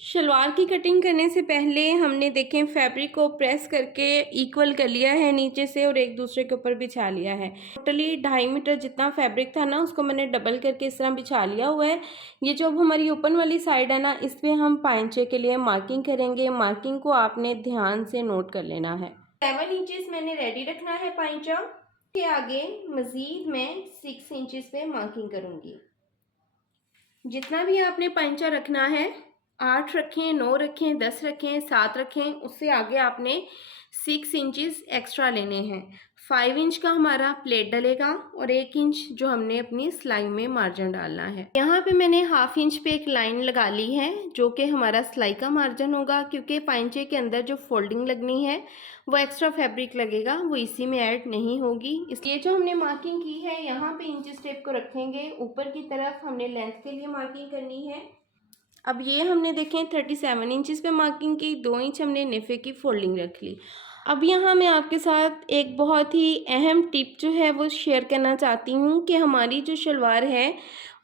शलवार की कटिंग करने से पहले हमने देखें फैब्रिक को प्रेस करके इक्वल कर लिया है नीचे से और एक दूसरे के ऊपर बिछा लिया है। टोटली 2.5 मीटर जितना फैब्रिक था ना उसको मैंने डबल करके इस तरह बिछा लिया हुआ है। ये जो अब हमारी ओपन वाली साइड है ना इस पर हम पाइंचे के लिए मार्किंग करेंगे। मार्किंग को आपने ध्यान से नोट कर लेना है। 7 इंचेस मैंने रेडी रखना है पाइंचा के आगे। मजीद मैं 6 इंचेस पे मार्किंग करूंगी। जितना भी आपने पाइंचा रखना है 8 रखें, 9 रखें, 10 रखें, 7 रखें, उससे आगे आपने 6 इंचेस एक्स्ट्रा लेने हैं। 5 इंच का हमारा प्लेट डलेगा और 1 इंच जो हमने अपनी सिलाई में मार्जिन डालना है। यहाँ पे मैंने 1/2 इंच पे एक लाइन लगा ली है जो कि हमारा सिलाई का मार्जिन होगा, क्योंकि पाइंचे के अंदर जो फोल्डिंग लगनी है वो एक्स्ट्रा फैब्रिक लगेगा, वो इसी में ऐड नहीं होगी। इसलिए जो हमने मार्किंग की है यहाँ पे इंच टेप को रखेंगे। ऊपर की तरफ हमने लेंथ के लिए मार्किंग करनी है। अब ये हमने देखें 37 इंचेस पे मार्किंग की, 2 इंच हमने नेफे की फोल्डिंग रख ली। अब यहाँ मैं आपके साथ एक बहुत ही अहम टिप जो है वो शेयर करना चाहती हूँ कि हमारी जो शलवार है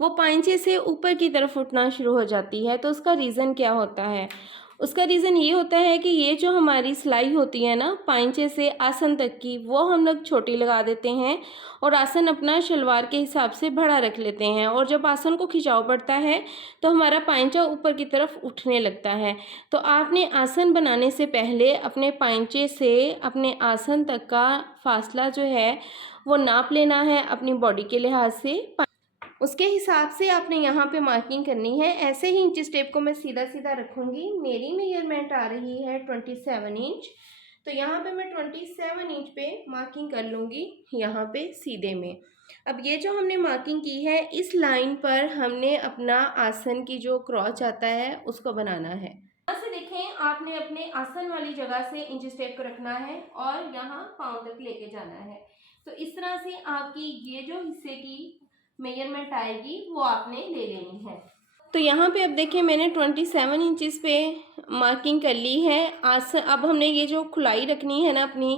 वो पाइंचे से ऊपर की तरफ उठना शुरू हो जाती है। तो उसका रीज़न क्या होता है? उसका रीज़न ये होता है कि ये जो हमारी सिलाई होती है ना पाइंचे से आसन तक की, वो हम लोग छोटी लगा देते हैं और आसन अपना शलवार के हिसाब से बड़ा रख लेते हैं। और जब आसन को खिंचाव पड़ता है तो हमारा पाइंचा ऊपर की तरफ उठने लगता है। तो आपने आसन बनाने से पहले अपने पाइंचे से अपने आसन तक का फासला जो है वो नाप लेना है अपनी बॉडी के लिहाज से। उसके हिसाब से आपने यहाँ पे मार्किंग करनी है। ऐसे ही इंच टेप को मैं सीधा सीधा रखूँगी। मेरी मेजरमेंट आ रही है 27 इंच, तो यहाँ पे मैं 27 इंच पे मार्किंग कर लूँगी यहाँ पे सीधे में। अब ये जो हमने मार्किंग की है इस लाइन पर हमने अपना आसन की जो क्रॉच आता है उसको बनाना है। यहाँ से देखें आपने अपने आसन वाली जगह से इंच टेप को रखना है और यहाँ पाँव तक लेके जाना है। तो इस तरह से आपकी ये जो हिस्से की मेजरमेंट आएगी वो आपने ले लेनी है। तो यहाँ पे अब देखिए मैंने 27 इंचेस पे मार्किंग कर ली है। अब हमने ये जो खुलाई रखनी है ना अपनी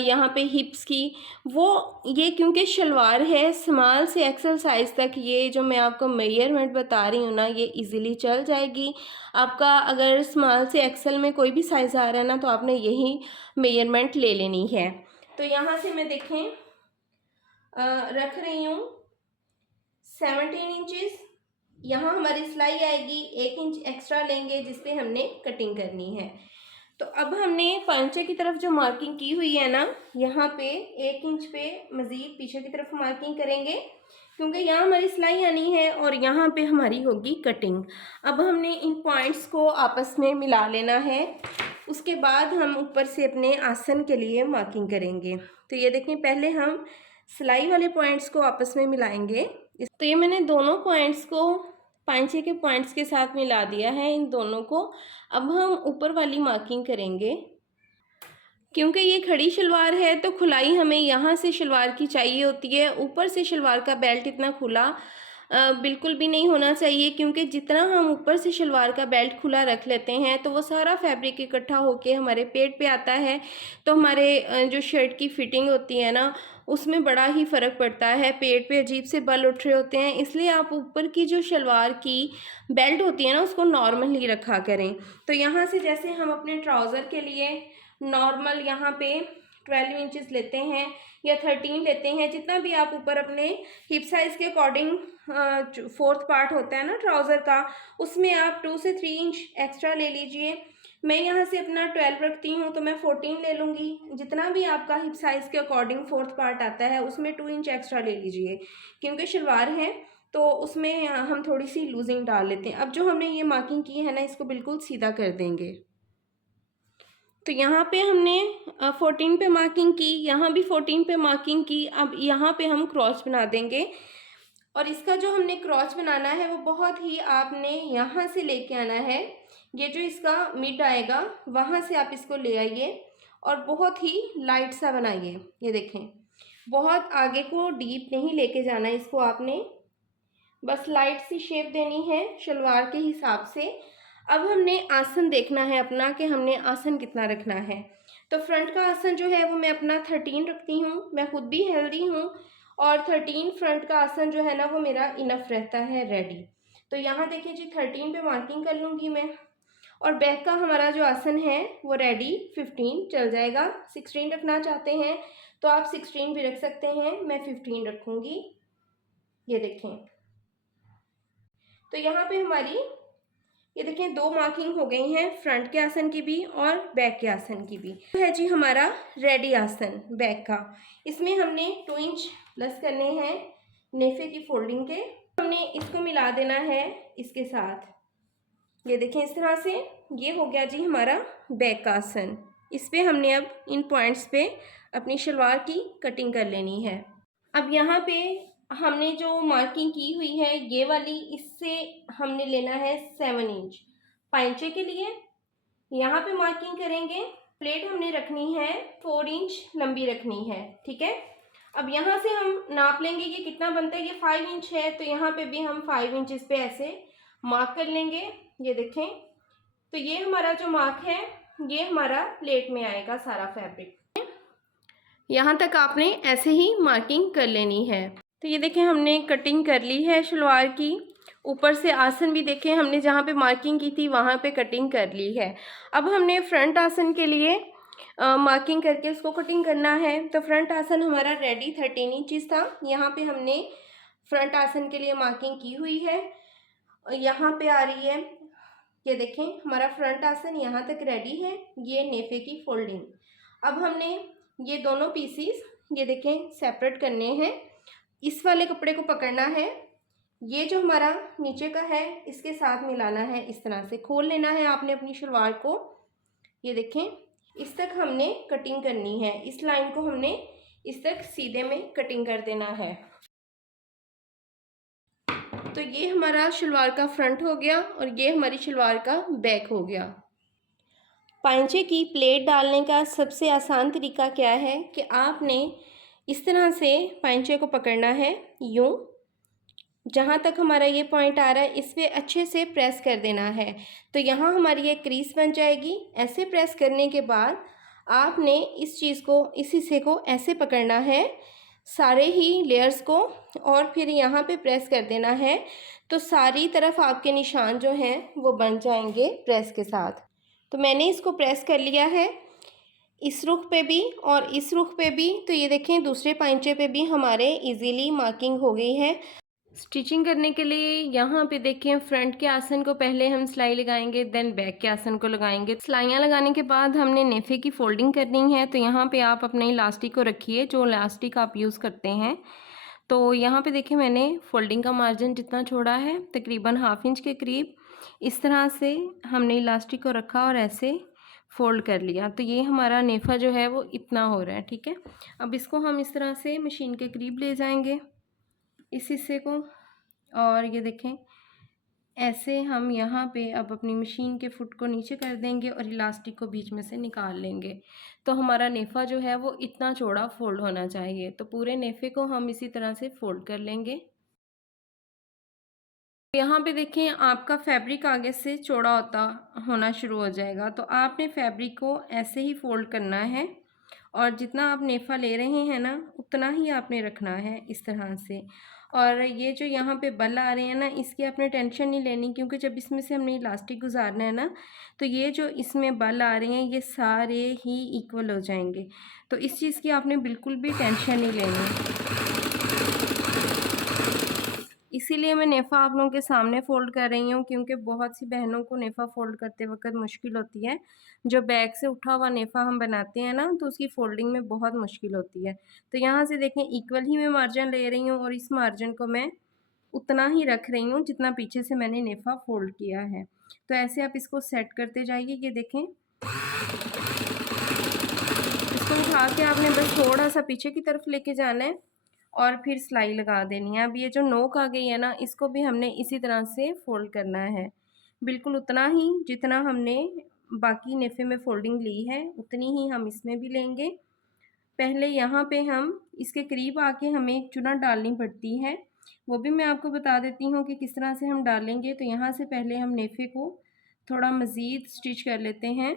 यहाँ पे हिप्स की, वो ये क्योंकि शलवार है स्मॉल से एक्सेल साइज़ तक, ये जो मैं आपको मेजरमेंट बता रही हूँ ना ये इजीली चल जाएगी। आपका अगर स्मॉल से एक्सेल में कोई भी साइज़ आ रहा है ना तो आपने यही मेजरमेंट ले लेनी है। तो यहाँ से मैं देखें रख रही हूँ 17 इंचेस। यहाँ हमारी सिलाई आएगी, 1 इंच एक्स्ट्रा लेंगे जिसपे हमने कटिंग करनी है। तो अब हमने पांचे की तरफ जो मार्किंग की हुई है ना यहाँ पे 1 इंच पे मज़ीद पीछे की तरफ मार्किंग करेंगे, क्योंकि यहाँ हमारी सिलाई आनी है और यहाँ पे हमारी होगी कटिंग। अब हमने इन पॉइंट्स को आपस में मिला लेना है। उसके बाद हम ऊपर से अपने आसन के लिए मार्किंग करेंगे। तो ये देखें पहले हम सिलाई वाले पॉइंट्स को आपस में मिलाएंगे। तो ये मैंने दोनों पॉइंट्स को पांचे के पॉइंट्स के साथ मिला दिया है इन दोनों को। अब हम ऊपर वाली मार्किंग करेंगे। क्योंकि ये खड़ी शलवार है तो खुलाई हमें यहाँ से शलवार की चाहिए होती है। ऊपर से शलवार का बेल्ट इतना खुला बिल्कुल भी नहीं होना चाहिए, क्योंकि जितना हम ऊपर से शलवार का बेल्ट खुला रख लेते हैं तो वो सारा फैब्रिक इकट्ठा होके हमारे पेट पे आता है। तो हमारे जो शर्ट की फिटिंग होती है ना उसमें बड़ा ही फ़र्क पड़ता है, पेट पे अजीब से बल उठ रहे होते हैं। इसलिए आप ऊपर की जो शलवार की बेल्ट होती है ना उसको नॉर्मल ही रखा करें। तो यहाँ से जैसे हम अपने ट्राउज़र के लिए नॉर्मल यहाँ पे 12 इंचेस लेते हैं या 13 लेते हैं, जितना भी आप ऊपर अपने हिप साइज़ के अकॉर्डिंग 4th पार्ट होता है ना ट्राउज़र का, उसमें आप 2 से 3 इंच एक्स्ट्रा ले लीजिए। मैं यहाँ से अपना 12 रखती हूँ तो मैं 14 ले लूँगी। जितना भी आपका हिप साइज़ के अकॉर्डिंग 4th पार्ट आता है उसमें 2 इंच एक्स्ट्रा ले लीजिए, क्योंकि शलवार है तो उसमें हम थोड़ी सी लूजिंग डाल लेते हैं। अब जो हमने ये मार्किंग की है ना इसको बिल्कुल सीधा कर देंगे। तो यहाँ पे हमने 14 पे मार्किंग की, यहाँ भी 14 पे मार्किंग की। अब यहाँ पे हम क्रॉस बना देंगे और इसका जो हमने क्रॉस बनाना है वो बहुत ही आपने यहाँ से लेके आना है। ये जो इसका मिड आएगा वहाँ से आप इसको ले आइए और बहुत ही लाइट सा बनाइए। ये देखें बहुत आगे को डीप नहीं लेके जाना, इसको आपने बस लाइट सी शेप देनी है शलवार के हिसाब से। अब हमने आसन देखना है अपना कि हमने आसन कितना रखना है। तो फ्रंट का आसन जो है वो मैं अपना 13 रखती हूँ। मैं खुद भी हेल्दी हूँ और 13 फ्रंट का आसन जो है ना वो मेरा इनफ रहता है रेडी। तो यहाँ देखिए जी 13 पे मार्किंग कर लूँगी मैं। और बैक का हमारा जो आसन है वो रेडी 15 चल जाएगा। 16 रखना चाहते हैं तो आप 16 भी रख सकते हैं, मैं 15 रखूँगी। ये देखें, तो यहाँ पे हमारी ये देखें 2 मार्किंग हो गई हैं, फ्रंट के आसन की भी और बैक के आसन की भी। तो है जी हमारा रेडी आसन बैक का। इसमें हमने 2 इंच प्लस करने हैं नेफे की फोल्डिंग के। हमने इसको मिला देना है इसके साथ। ये देखें इस तरह से, ये हो गया जी हमारा बैक का आसन। इस पे हमने अब इन पॉइंट्स पे अपनी शलवार की कटिंग कर लेनी है। अब यहाँ पे हमने जो मार्किंग की हुई है ये वाली, इससे हमने लेना है 7 इंच पाइंचे के लिए। यहाँ पे मार्किंग करेंगे। प्लेट हमने रखनी है 4 इंच लंबी रखनी है, ठीक है। अब यहाँ से हम नाप लेंगे ये कितना बनता है। ये 5 इंच है तो यहाँ पे भी हम 5 इंच इस पे ऐसे मार्क कर लेंगे। ये देखें, तो ये हमारा जो मार्क है ये हमारा प्लेट में आएगा सारा फैब्रिक। यहाँ तक आपने ऐसे ही मार्किंग कर लेनी है। तो ये देखें हमने कटिंग कर ली है शलवार की। ऊपर से आसन भी देखें हमने जहाँ पे मार्किंग की थी वहाँ पे कटिंग कर ली है। अब हमने फ्रंट आसन के लिए मार्किंग करके उसको कटिंग करना है। तो फ्रंट आसन हमारा रेडी 13 इंचज़ था। यहाँ पे हमने फ्रंट आसन के लिए मार्किंग की हुई है। यहाँ पे आ रही है, ये देखें हमारा फ्रंट आसन यहाँ तक रेडी है। ये नेफे की फोल्डिंग। अब हमने ये दोनों पीसीस ये देखें सेपरेट करने हैं। इस वाले कपड़े को पकड़ना है, ये जो हमारा नीचे का है इसके साथ मिलाना है। इस तरह से खोल लेना है आपने अपनी शलवार को। ये देखें इस तक हमने कटिंग करनी है। इस लाइन को हमने इस तक सीधे में कटिंग कर देना है। तो ये हमारा शलवार का फ्रंट हो गया और ये हमारी शलवार का बैक हो गया। पांचे की प्लेट डालने का सबसे आसान तरीका क्या है कि आपने इस तरह से पांचे को पकड़ना है, यूँ जहाँ तक हमारा ये पॉइंट आ रहा है इस पे अच्छे से प्रेस कर देना है। तो यहाँ हमारी एक क्रीज बन जाएगी। ऐसे प्रेस करने के बाद आपने इस चीज़ को, इस हिस्से को ऐसे पकड़ना है सारे ही लेयर्स को और फिर यहाँ पे प्रेस कर देना है। तो सारी तरफ आपके निशान जो हैं वो बन जाएंगे प्रेस के साथ। तो मैंने इसको प्रेस कर लिया है इस रुख पे भी और इस रुख पे भी। तो ये देखें दूसरे पांचे पे भी हमारे इजीली मार्किंग हो गई है। स्टिचिंग करने के लिए यहाँ पे देखें फ्रंट के आसन को पहले हम सिलाई लगाएंगे, देन बैक के आसन को लगाएंगे। सिलाइयाँ लगाने के बाद हमने नेफे की फोल्डिंग करनी है। तो यहाँ पे आप अपने इलास्टिक को रखिए, जो इलास्टिक आप यूज़ करते हैं। तो यहाँ पे देखें मैंने फोल्डिंग का मार्जिन जितना छोड़ा है तकरीबन 1/2 इंच के करीब, इस तरह से हमने इलास्टिक को रखा और ऐसे फोल्ड कर लिया। तो ये हमारा नेफा जो है वो इतना हो रहा है, ठीक है। अब इसको हम इस तरह से मशीन के करीब ले जाएंगे इस हिस्से को, और ये देखें ऐसे हम यहाँ पे अब अपनी मशीन के फुट को नीचे कर देंगे और इलास्टिक को बीच में से निकाल लेंगे। तो हमारा नेफा जो है वो इतना चौड़ा फोल्ड होना चाहिए। तो पूरे नेफे को हम इसी तरह से फोल्ड कर लेंगे। यहाँ पे देखें आपका फैब्रिक आगे से चौड़ा होना शुरू हो जाएगा। तो आपने फैब्रिक को ऐसे ही फोल्ड करना है और जितना आप नेफा ले रहे हैं ना उतना ही आपने रखना है इस तरह से। और ये जो यहाँ पे बल आ रहे हैं ना इसकी आपने टेंशन नहीं लेनी, क्योंकि जब इसमें से हमने इलास्टिक गुजारना है ना तो ये जो इसमें बल आ रहे हैं ये सारे ही इक्वल हो जाएंगे। तो इस चीज़ की आपने बिल्कुल भी टेंशन नहीं लेनी। इसीलिए मैं नेफ़ा आप लोगों के सामने फ़ोल्ड कर रही हूँ, क्योंकि बहुत सी बहनों को नेफ़ा फ़ोल्ड करते वक्त मुश्किल होती है। जो बैक से उठा हुआ नेफ़ा हम बनाते हैं ना तो उसकी फ़ोल्डिंग में बहुत मुश्किल होती है। तो यहाँ से देखें इक्वल ही मैं मार्जिन ले रही हूँ और इस मार्जिन को मैं उतना ही रख रही हूँ जितना पीछे से मैंने नेफ़ा फ़ोल्ड किया है। तो ऐसे आप इसको सेट करते जाइए। ये देखें इसको उठा के आपने बस थोड़ा सा पीछे की तरफ लेके जाना है और फिर सिलाई लगा देनी है। अब ये जो नोक आ गई है ना इसको भी हमने इसी तरह से फ़ोल्ड करना है, बिल्कुल उतना ही जितना हमने बाकी नेफे में फ़ोल्डिंग ली है उतनी ही हम इसमें भी लेंगे। पहले यहाँ पे हम इसके करीब आके हमें एक चुना डालनी पड़ती है, वो भी मैं आपको बता देती हूँ कि किस तरह से हम डालेंगे। तो यहाँ से पहले हम नेफे को थोड़ा मज़ीद स्टिच कर लेते हैं।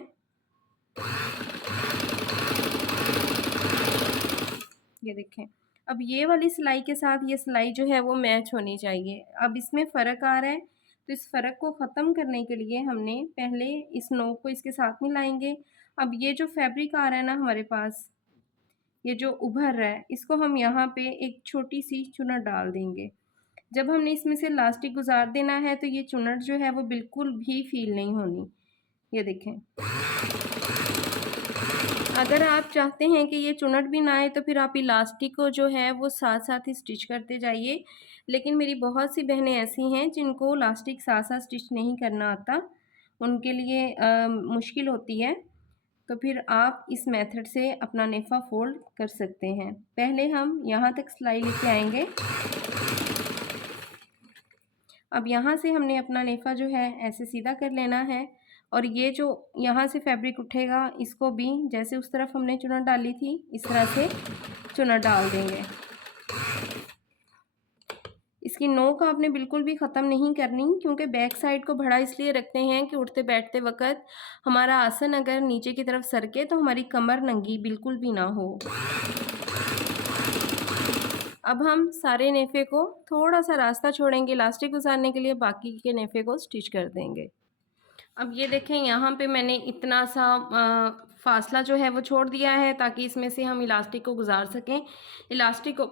ये देखें अब ये वाली सिलाई के साथ ये सिलाई जो है वो मैच होनी चाहिए। अब इसमें फ़र्क आ रहा है तो इस फ़र्क को ख़त्म करने के लिए हमने पहले इस नोक को इसके साथ मिलाएंगे। अब ये जो फैब्रिक आ रहा है ना हमारे पास, ये जो उभर रहा है, इसको हम यहाँ पे एक छोटी सी चुनट डाल देंगे। जब हमने इसमें से इलास्टिक गुजार देना है तो ये चुनट जो है वो बिल्कुल भी फील नहीं होनी। ये देखें, अगर आप चाहते हैं कि ये चुनट भी ना आए तो फिर आप इलास्टिक को जो है वो साथ साथ ही स्टिच करते जाइए। लेकिन मेरी बहुत सी बहनें ऐसी हैं जिनको इलास्टिक साथ साथ स्टिच नहीं करना आता, उनके लिए मुश्किल होती है। तो फिर आप इस मेथड से अपना नेफा फोल्ड कर सकते हैं। पहले हम यहाँ तक सिलाई लेके आएंगे। अब यहाँ से हमने अपना नेफा जो है ऐसे सीधा कर लेना है, और ये जो यहाँ से फैब्रिक उठेगा इसको भी जैसे उस तरफ हमने चुनट डाली थी इस तरह से चुनट डाल देंगे। इसकी नोक आपने बिल्कुल भी ख़त्म नहीं करनी, क्योंकि बैक साइड को बढ़ा इसलिए रखते हैं कि उठते बैठते वक्त हमारा आसन अगर नीचे की तरफ सरके तो हमारी कमर नंगी बिल्कुल भी ना हो। अब हम सारे नेफे को थोड़ा सा रास्ता छोड़ेंगे इलास्टिक गुजारने के लिए, बाकी के नेफे को स्टिच कर देंगे। अब ये देखें, यहाँ पे मैंने इतना सा फासला जो है वो छोड़ दिया है ताकि इसमें से हम इलास्टिक को गुजार सकें। इलास्टिक को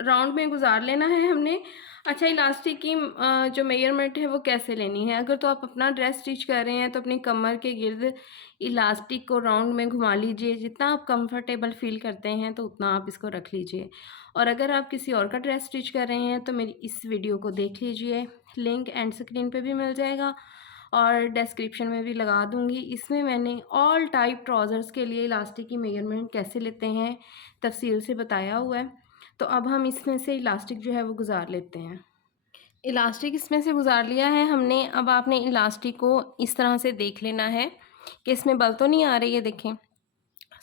राउंड में गुजार लेना है हमने। अच्छा, इलास्टिक की जो मेजरमेंट है वो कैसे लेनी है? अगर तो आप अपना ड्रेस स्टिच कर रहे हैं तो अपनी कमर के गिर्द इलास्टिक को राउंड में घुमा लीजिए। जितना आप कंफर्टेबल फील करते हैं तो उतना आप इसको रख लीजिए। और अगर आप किसी और का ड्रेस स्टिच कर रहे हैं तो मेरी इस वीडियो को देख लीजिए, लिंक एंड स्क्रीन पे भी मिल जाएगा और डिस्क्रिप्शन में भी लगा दूंगी। इसमें मैंने ऑल टाइप ट्राउज़र्स के लिए इलास्टिक की मेजरमेंट कैसे लेते हैं तफसील से बताया हुआ है। तो अब हम इसमें से इलास्टिक जो है वो गुजार लेते हैं। इलास्टिक इसमें से गुजार लिया है हमने। अब आपने इलास्टिक को इस तरह से देख लेना है कि इसमें बल तो नहीं आ रही है। देखें,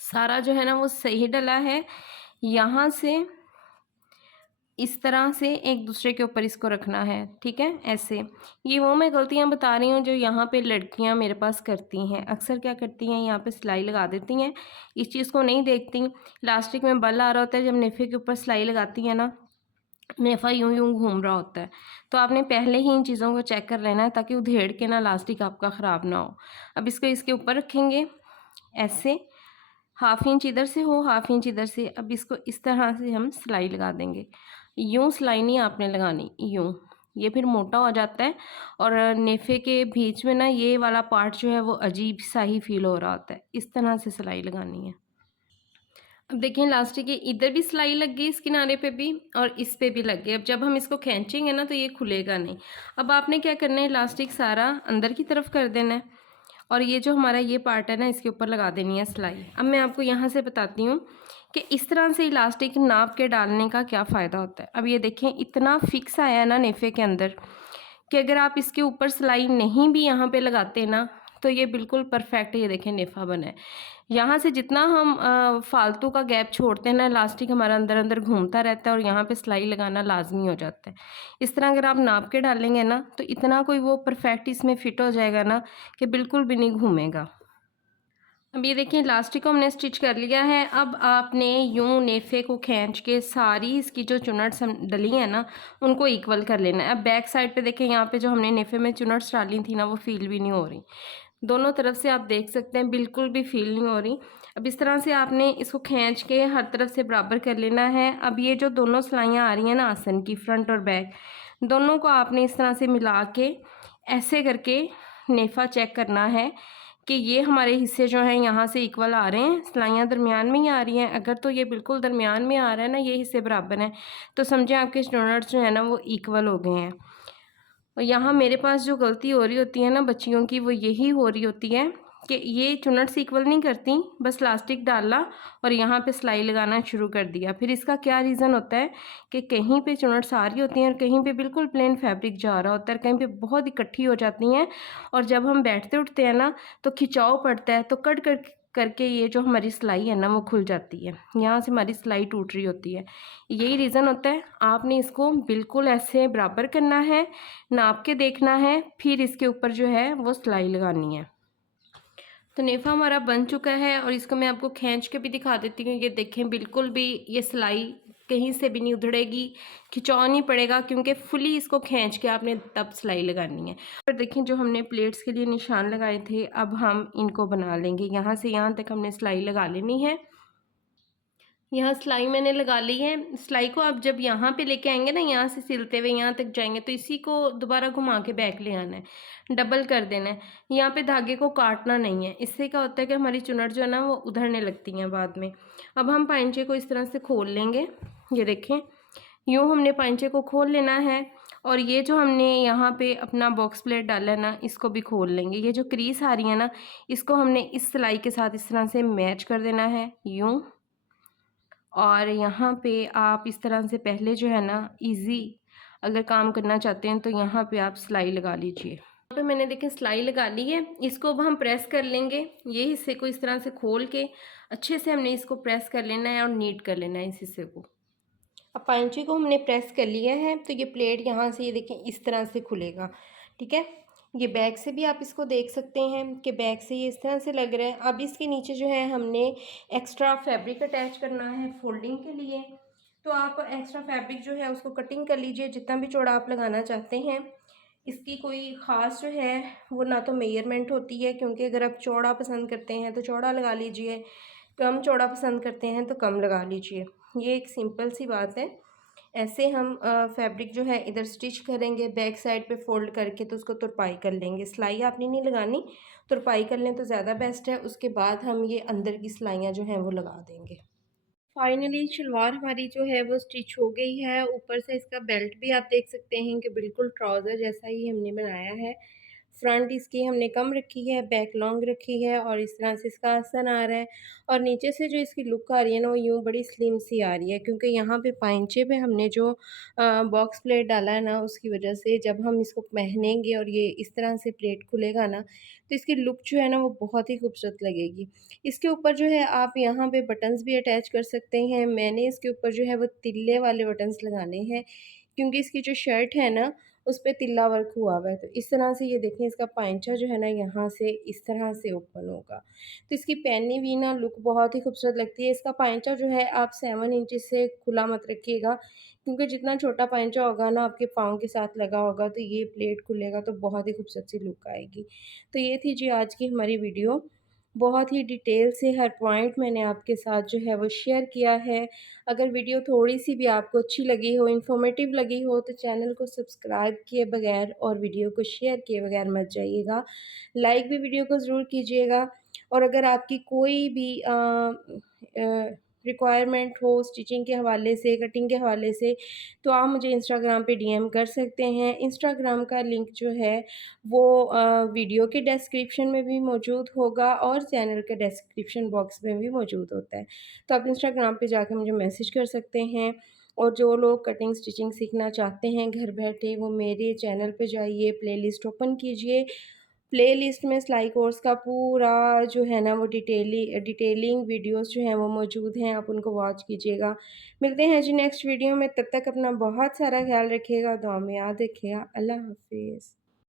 सारा जो है ना वो सही डला है। यहाँ से इस तरह से एक दूसरे के ऊपर इसको रखना है, ठीक है, ऐसे। ये वो मैं गलतियाँ बता रही हूँ जो यहाँ पे लड़कियाँ मेरे पास करती हैं। अक्सर क्या करती हैं, यहाँ पे सिलाई लगा देती हैं, इस चीज़ को नहीं देखती। इलास्टिक में बल आ रहा होता है, जब नेफे के ऊपर सिलाई लगाती है ना, नेफा यूं यूं घूम रहा होता है। तो आपने पहले ही इन चीज़ों को चेक कर लेना है ताकि उधेड़ के ना इलास्टिक आपका ख़राब ना हो। अब इसको इसके ऊपर रखेंगे ऐसे, हाफ इंच इधर से हो हाफ इंच इधर से। अब इसको इस तरह से हम सिलाई लगा देंगे। यूं सिलाई नहीं आपने लगानी, यूं, ये फिर मोटा हो जाता है और नेफे के बीच में ना ये वाला पार्ट जो है वो अजीब सा ही फील हो रहा होता है। इस तरह से सिलाई लगानी है। अब देखिए, इलास्टिक के इधर भी सिलाई लग गई, इस किनारे पे भी और इस पे भी लग गई। अब जब हम इसको खींचेंगे ना तो ये खुलेगा नहीं। अब आपने क्या करना है, इलास्टिक सारा अंदर की तरफ कर देना है और ये जो हमारा ये पार्ट है ना इसके ऊपर लगा देनी है सिलाई। अब मैं आपको यहाँ से बताती हूँ कि इस तरह से इलास्टिक नाप के डालने का क्या फ़ायदा होता है। अब ये देखें, इतना फिक्स आया है ना नेफे के अंदर कि अगर आप इसके ऊपर सिलाई नहीं भी यहाँ पे लगाते ना तो ये बिल्कुल परफेक्ट, ये देखें नेफा बना है। यहाँ से जितना हम फालतू का गैप छोड़ते हैं ना, इलास्टिक हमारा अंदर अंदर घूमता रहता है और यहाँ पे सिलाई लगाना लाजमी हो जाता है। इस तरह अगर आप नाप के डालेंगे ना तो इतना कोई वो परफेक्ट इसमें फिट हो जाएगा ना कि बिल्कुल भी नहीं घूमेगा। अब ये देखिए, इलास्टिक को हमने स्टिच कर लिया है। अब आपने यूं नेफे को खींच के सारी इसकी जो चुनट्स डली है ना उनको इक्वल कर लेना है। अब बैक साइड पे देखें, यहाँ पे जो हमने नेफे में चुनट्स डाली थी ना वो फील भी नहीं हो रही। दोनों तरफ से आप देख सकते हैं बिल्कुल भी फील नहीं हो रही। अब इस तरह से आपने इसको खींच के हर तरफ से बराबर कर लेना है। अब ये जो दोनों सिलाइयाँ आ रही हैं ना आसन की, फ्रंट और बैक, दोनों को आपने इस तरह से मिला के ऐसे करके नेफा चेक करना है कि ये हमारे हिस्से जो हैं यहाँ से इक्वल आ रहे हैं, सिलाइयाँ दरमियान में ही आ रही हैं। अगर तो ये बिल्कुल दरमियान में आ रहा है ना, ये हिस्से बराबर हैं, तो समझें आपके चुनट्स जो है ना वो इक्वल हो गए हैं। और यहाँ मेरे पास जो गलती हो रही होती है ना बच्चियों की, वो यही हो रही होती है कि ये चुनट्स इक्वल नहीं करती, बस इलास्टिक डाला और यहाँ पे सिलाई लगाना शुरू कर दिया। फिर इसका क्या रीज़न होता है कि कहीं पे चुनट्स आ रही होती हैं और कहीं पे बिल्कुल प्लेन फैब्रिक जा रहा होता है, कहीं पे बहुत इकट्ठी हो जाती हैं और जब हम बैठते उठते हैं ना तो खिंचाव पड़ता है, तो कट कट करके ये जो हमारी सिलाई है ना वो खुल जाती है, यहाँ से हमारी सिलाई टूट रही होती है। यही रीज़न होता है। आपने इसको बिल्कुल ऐसे बराबर करना है, नाप के देखना है, फिर इसके ऊपर जो है वो सिलाई लगानी है। तो नेफा हमारा बन चुका है और इसको मैं आपको खींच के भी दिखा देती हूँ। ये देखें, बिल्कुल भी ये सिलाई कहीं से भी नहीं उधड़ेगी, खिंचाव नहीं पड़ेगा, क्योंकि फुली इसको खींच के आपने तब सिलाई लगानी है। और देखिए जो हमने प्लेट्स के लिए निशान लगाए थे, अब हम इनको बना लेंगे। यहाँ से यहाँ तक हमने सिलाई लगा लेनी है। यहाँ सिलाई मैंने लगा ली है। सिलाई को आप जब यहाँ पे लेके आएंगे ना, यहाँ से सिलते हुए यहाँ तक जाएंगे, तो इसी को दोबारा घुमा के बैक ले आना है, डबल कर देना है। यहाँ पे धागे को काटना नहीं है, इससे क्या होता है कि हमारी चुनट जो है ना वो उधड़ने लगती हैं बाद में। अब हम पाइंचे को इस तरह से खोल लेंगे। ये देखें, यूँ हमने पाइंचे को खोल लेना है। और ये जो हमने यहाँ पे अपना बॉक्स प्लेट डाला है ना, इसको भी खोल लेंगे। ये जो क्रीज आ रही है ना, इसको हमने इस सिलाई के साथ इस तरह से मैच कर देना है, यूँ। और यहाँ पे आप इस तरह से पहले जो है ना इजी अगर काम करना चाहते हैं तो यहाँ पे आप सिलाई लगा लीजिए। यहाँ पे मैंने देखें सिलाई लगा ली है। इसको अब हम प्रेस कर लेंगे। ये हिस्से को इस तरह से खोल के अच्छे से हमने इसको प्रेस कर लेना है और नीट कर लेना है इस हिस्से को। अब पाइंची को हमने प्रेस कर लिया है, तो ये प्लेट यहाँ से ये देखें इस तरह से खुलेगा, ठीक है। ये बैक से भी आप इसको देख सकते हैं कि बैक से ये इस तरह से लग रहा है। अब इसके नीचे जो है हमने एक्स्ट्रा फैब्रिक अटैच करना है फोल्डिंग के लिए। तो आप एक्स्ट्रा फैब्रिक जो है उसको कटिंग कर लीजिए, जितना भी चौड़ा आप लगाना चाहते हैं। इसकी कोई ख़ास जो है वो ना तो मेजरमेंट होती है, क्योंकि अगर आप चौड़ा पसंद करते हैं तो चौड़ा लगा लीजिए, कम चौड़ा पसंद करते हैं तो कम लगा लीजिए। ये एक सिंपल सी बात है। ऐसे हम फैब्रिक जो है इधर स्टिच करेंगे बैक साइड पे फोल्ड करके, तो उसको तुरपाई कर लेंगे। सिलाई आपने नहीं लगानी, तुरपाई कर लें तो ज़्यादा बेस्ट है। उसके बाद हम ये अंदर की सिलाइयाँ जो हैं वो लगा देंगे। फाइनली शलवार हमारी जो है वो स्टिच हो गई है। ऊपर से इसका बेल्ट भी आप देख सकते हैं कि बिल्कुल ट्राउज़र जैसा ही हमने बनाया है। फ्रंट इसकी हमने कम रखी है, बैक लॉन्ग रखी है और इस तरह से इसका आसन आ रहा है। और नीचे से जो इसकी लुक आ रही है ना, वो यूँ बड़ी स्लिम सी आ रही है, क्योंकि यहाँ पे पाइंचे पे हमने जो बॉक्स प्लेट डाला है ना, उसकी वजह से जब हम इसको पहनेंगे और ये इस तरह से प्लेट खुलेगा ना, तो इसकी लुक जो है ना वो बहुत ही खूबसूरत लगेगी। इसके ऊपर जो है आप यहाँ पे बटन्स भी अटैच कर सकते हैं। मैंने इसके ऊपर जो है वो तिल्ले वाले बटन्स लगाने हैं, क्योंकि इसकी जो शर्ट है ना उस पे तिल्ला वर्क हुआ हुआ है। तो इस तरह से ये देखें, इसका पाइंचा जो है ना यहाँ से इस तरह से ओपन होगा, तो इसकी पहनी हुई ना लुक बहुत ही खूबसूरत लगती है। इसका पाइंचा जो है आप 7 इंचेस से खुला मत रखिएगा, क्योंकि जितना छोटा पाइंचा होगा ना आपके पाँव के साथ लगा होगा, तो ये प्लेट खुलेगा तो बहुत ही खूबसूरत सी लुक आएगी। तो ये थी जी आज की हमारी वीडियो। बहुत ही डिटेल से हर पॉइंट मैंने आपके साथ जो है वो शेयर किया है। अगर वीडियो थोड़ी-सी भी आपको अच्छी लगी हो, इन्फॉर्मेटिव लगी हो, तो चैनल को सब्सक्राइब किए बगैर और वीडियो को शेयर किए बगैर मत जाइएगा। लाइक भी वीडियो को ज़रूर कीजिएगा। और अगर आपकी कोई भी रिक्वायरमेंट हो स्टिचिंग के हवाले से, कटिंग के हवाले से, तो आप मुझे इंस्टाग्राम पे डीएम कर सकते हैं। इंस्टाग्राम का लिंक जो है वो वीडियो के डिस्क्रिप्शन में भी मौजूद होगा और चैनल के डिस्क्रिप्शन बॉक्स में भी मौजूद होता है। तो आप इंस्टाग्राम पे जाके मुझे मैसेज कर सकते हैं। और जो लोग कटिंग स्टिचिंग सीखना चाहते हैं घर बैठे, वो मेरे चैनल पे जाइए, प्लेलिस्ट ओपन कीजिए। प्लेलिस्ट में सिलाई कोर्स का पूरा जो है ना वो डिटेलिंग वीडियोस जो हैं वो मौजूद हैं, आप उनको वॉच कीजिएगा। मिलते हैं जी नेक्स्ट वीडियो में, तब तक अपना बहुत सारा ख्याल रखिएगा, दुआ में याद रखिएगा। अल्लाह हाफिज़।